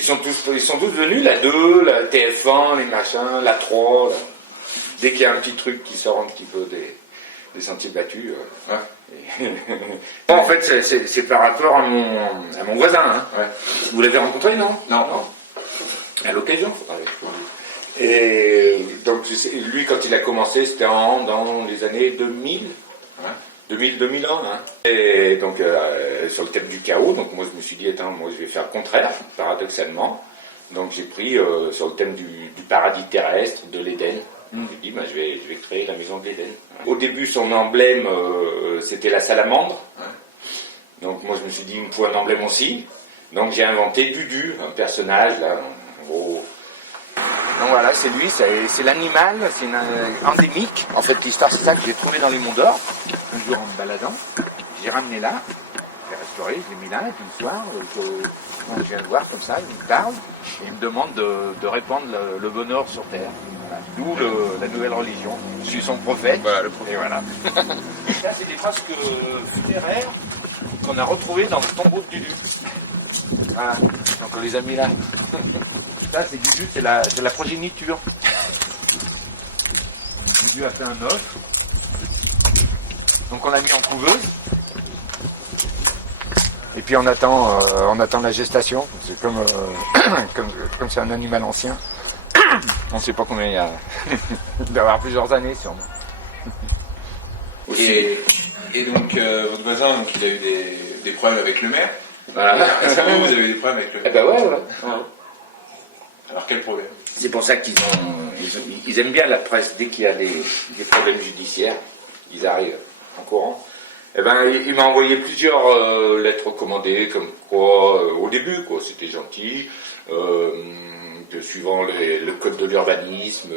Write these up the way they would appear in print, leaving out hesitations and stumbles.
Ils sont tous venus, la 2, la TF1, les machins, la 3. Là. Dès qu'il y a un petit truc qui sort un petit peu des sentiers battus. Bon, en fait, c'est par rapport à mon voisin. Hein. Ouais. Vous l'avez rencontré, non? Non. À l'occasion. Et donc, lui, quand il a commencé, c'était dans les années 2000. Hein. 2001. Hein. Et donc, sur le thème du chaos, donc moi je me suis dit, attends, moi je vais faire le contraire, paradoxalement. Donc j'ai pris sur le thème du paradis terrestre, de l'Éden. J'ai dit, je vais créer la maison de l'Éden. Au début, son emblème, c'était la salamandre. Donc moi je me suis dit, il me faut un emblème aussi. Donc j'ai inventé Dudu, un personnage, là, en gros. Donc voilà, c'est lui, c'est l'animal, c'est endémique. En fait, l'histoire, c'est ça que j'ai trouvé dans les Monts d'Or. Un jour en me baladant, j'ai ramené là, j'ai restauré, je l'ai mis là, et puis le soir, quand je viens le voir comme ça, il me parle, et il me demande de répandre le bonheur sur terre. Voilà. D'où la nouvelle religion. Je suis son prophète. Voilà, le prophète. Et voilà. Là, c'est des frasques funéraires qu'on a retrouvées dans le tombeau de Dudu. Voilà, donc on les a mis là. Ça, c'est Dudu, c'est la progéniture. Dudu a fait un œuf. Donc on l'a mis en couveuse. Et puis on attend la gestation. C'est comme c'est un animal ancien. On ne sait pas combien il y a. Il doit y avoir plusieurs années sûrement. Et donc votre voisin, donc, il a eu des problèmes avec le maire. Voilà. Est-ce que vous avez eu des problèmes avec le maire? Eh ben ouais. Alors quel problème? C'est pour ça qu'ils aiment bien la presse. Dès qu'il y a des problèmes judiciaires, ils arrivent en courant. Eh ben, il m'a envoyé plusieurs lettres recommandées, comme quoi, au début, quoi, c'était gentil, suivant le code de l'urbanisme,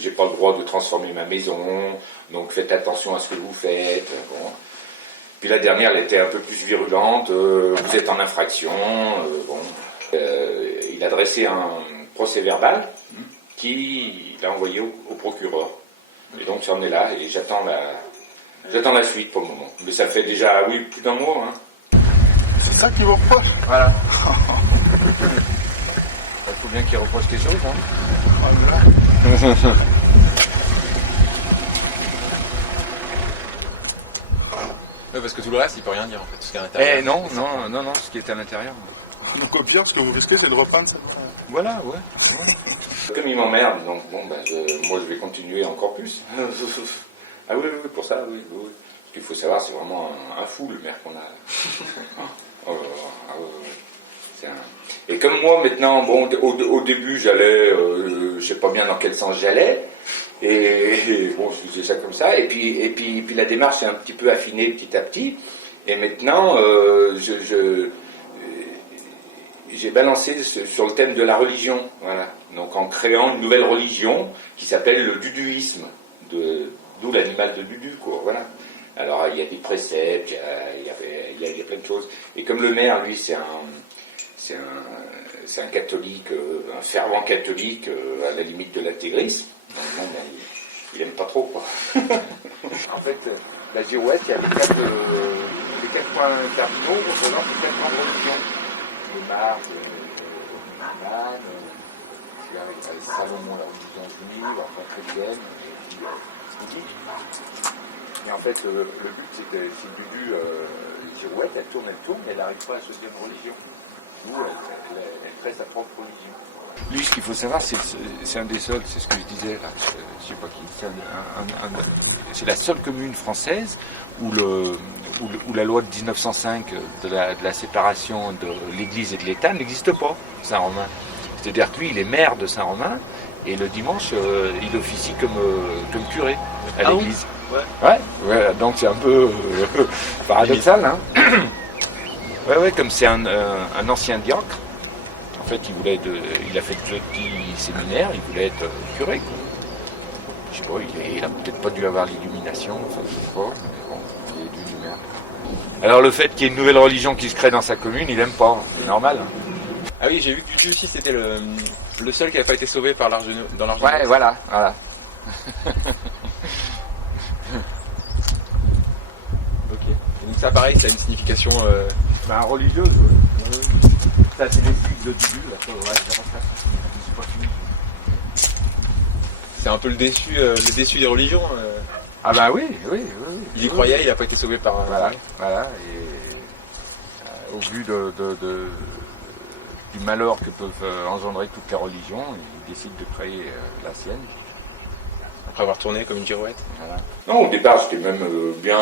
j'ai pas le droit de transformer ma maison, donc faites attention à ce que vous faites. Bon. Puis la dernière, elle était un peu plus virulente, vous êtes en infraction. Il a dressé un procès verbal qu'il a envoyé au procureur. Et donc, j'en ai là, et j'attends la suite pour le moment. Mais ça fait déjà, plus d'un mois. Hein. C'est ça qu'ils vous reprochent? Voilà. Il faut bien qu'ils reprochent quelque chose. Hein. Ouais, parce que tout le reste, il peut rien dire en fait. Ce qui est à l'intérieur. Non, ce qui est à l'intérieur. Donc au pire, ce que vous risquez, c'est de repeindre ça. Voilà. Comme il m'emmerde, donc moi je vais continuer encore plus. Ah oui, pour ça, oui. Ce qu'il faut savoir, c'est vraiment un fou, le maire qu'on a. Et comme moi, maintenant, au début, j'allais, je sais pas bien dans quel sens j'allais, et bon, je faisais ça comme ça, et puis la démarche est un petit peu affinée petit à petit, et maintenant, j'ai balancé sur le thème de la religion, voilà. Donc en créant une nouvelle religion qui s'appelle le duduisme, d'où l'animal de Dudu, quoi, voilà. Alors il y a des préceptes, il y a plein de choses. Et comme le maire, lui, c'est un catholique, un fervent catholique, à la limite de l'intégrisme, il aime pas trop, quoi. En fait, la girouette, il y a les quatre points cardinaux représentent les 4 grandes religions. Le Mars, le Man, avec Salomon, la religion juive, enfin chrétienne, et puis et en fait, le but, c'est que Dudu, girouette, elle tourne, mais elle n'arrive pas à se dire une religion. Nous, elle crée sa propre religion. Lui, ce qu'il faut savoir, c'est un des seuls, c'est ce que je disais, là, je sais pas qui, c'est la seule commune française où la loi de 1905 de la séparation de l'Église et de l'État n'existe pas, Saint-Romain. C'est-à-dire que lui, il est maire de Saint-Romain, et le dimanche, il officie comme curé à l'église. Ouais, donc c'est un peu paradoxal, hein. Ouais, comme c'est un ancien diacre, en fait, il a fait de petits séminaires, il voulait être curé, quoi. Je sais pas, il a peut-être pas dû avoir l'illumination, enfin, je sais pas, mais bon, il est du maire. Alors le fait qu'il y ait une nouvelle religion qui se crée dans sa commune, il aime pas, c'est normal. Hein. Ah oui, j'ai vu que Dudu aussi, c'était le seul qui n'avait pas été sauvé par dans l'Arche. Ouais, voilà. Ok. Donc ça, pareil, ça a une signification religieuse. Ouais. Ça, c'est les figues de début, là, ouais, c'est pas fini. C'est un peu le déçu des religions. Ah bah oui. Il y croyait, il n'a pas été sauvé par un... Voilà. Et au vu du malheur que peuvent engendrer toutes les religions, il décide de créer la sienne. Après avoir tourné comme une girouette. Voilà. Non, au départ, c'était même bien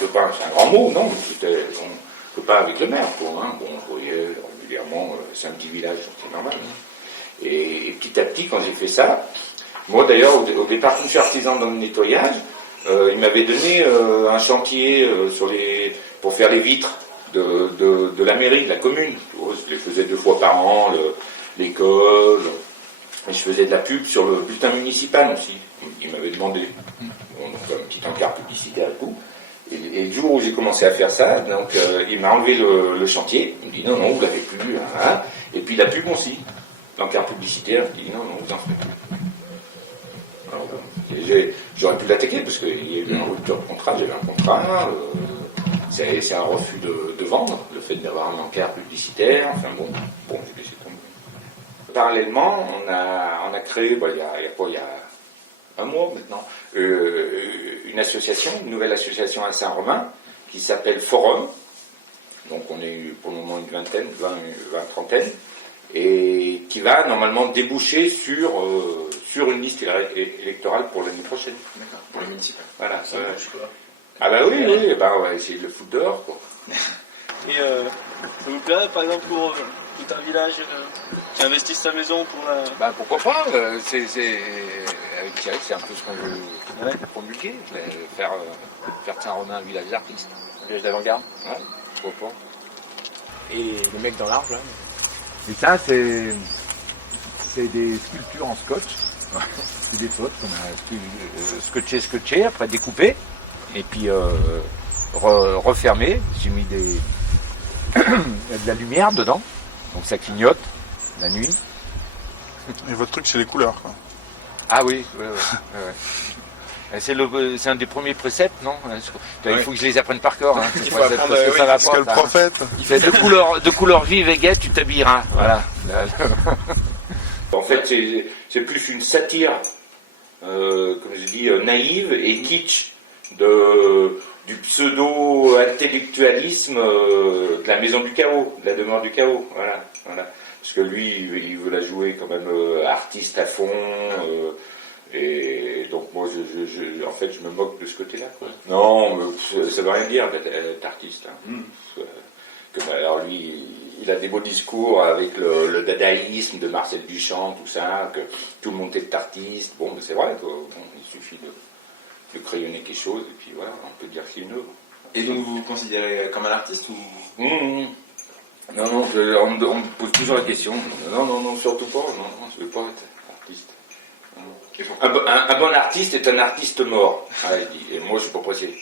copain, c'est un grand mot, non, mais c'était copain avec le maire, quoi. Hein. Bon, on voyait régulièrement, c'est un petit village, c'est normal. Hein. Et petit à petit, quand j'ai fait ça, moi d'ailleurs, au départ, comme je suis artisan dans le nettoyage, il m'avait donné un chantier pour faire les vitres de la mairie, de la commune. Je les faisais 2 fois par an, l'école, et je faisais de la pub sur le bulletin municipal aussi. Il m'avait demandé, bon, donc un petit encart publicitaire et tout. Et le jour où j'ai commencé à faire ça, donc il m'a enlevé le chantier. Il me dit non, vous l'avez plus. Hein. Et puis la pub aussi, l'encart publicitaire. Il me dit non, vous en ferez plus. Alors, j'aurais pu l'attaquer parce qu'il y a eu une rupture de contrat, j'avais un contrat. C'est un refus de vendre, le fait d'avoir un encart publicitaire. Enfin bon, j'ai laissé tomber. Parallèlement, on a créé, il y a un mois maintenant, une nouvelle association à Saint-Romain, qui s'appelle Forum. Donc on est pour le moment une vingtaine, 30, et qui va normalement déboucher sur une liste électorale pour l'année prochaine. D'accord, pour les municipales. Voilà. Ça bouge, quoi. Ah bah oui, on va essayer de le foutre dehors, quoi. Et ça vous plairait, par exemple, pour tout un village qui investisse sa maison pour la... Bah pourquoi pas, avec Thierry, c'est un peu ce qu'on veut promulguer, faire de Saint-Romain un village d'artistes. Un village d'avant-garde. Ouais, pourquoi pas. Et les mecs dans l'arbre, là. Et ça, c'est des sculptures en scotch. C'est des potes qu'on a scotché, après découpé, et puis refermé. J'ai mis de la lumière dedans, donc ça clignote la nuit. Et votre truc, c'est les couleurs, quoi. Ah oui, ouais. C'est un des premiers préceptes, non? Il faut que je les apprenne par corps. Hein. Il faut apprendre, parce que oui, ça Parce que rapporte, le prophète, Il fait de couleurs vives et gaies, tu t'habilleras. Voilà. En fait, c'est plus une satire, comme je dis, naïve et kitsch du pseudo-intellectualisme de la maison du chaos, de la demeure du chaos. Voilà. Parce que lui, il veut la jouer quand même artiste à fond. Et donc moi, en fait, je me moque de ce côté-là. Quoi. Non, mais ça veut rien dire d'être artiste. Hein. Alors lui, il a des beaux discours avec le dadaïsme de Marcel Duchamp, tout ça, que tout le monde est artiste. Bon, mais c'est vrai, quoi. Bon, il suffit de crayonner quelque chose, et puis voilà, on peut dire que c'est une œuvre. Et donc vous vous considérez comme un artiste ou... Non, on me pose toujours la question. Non, surtout pas. Non, je ne veux pas être artiste. Un bon artiste est un artiste mort. Ah, et moi, je ne suis pas pressé.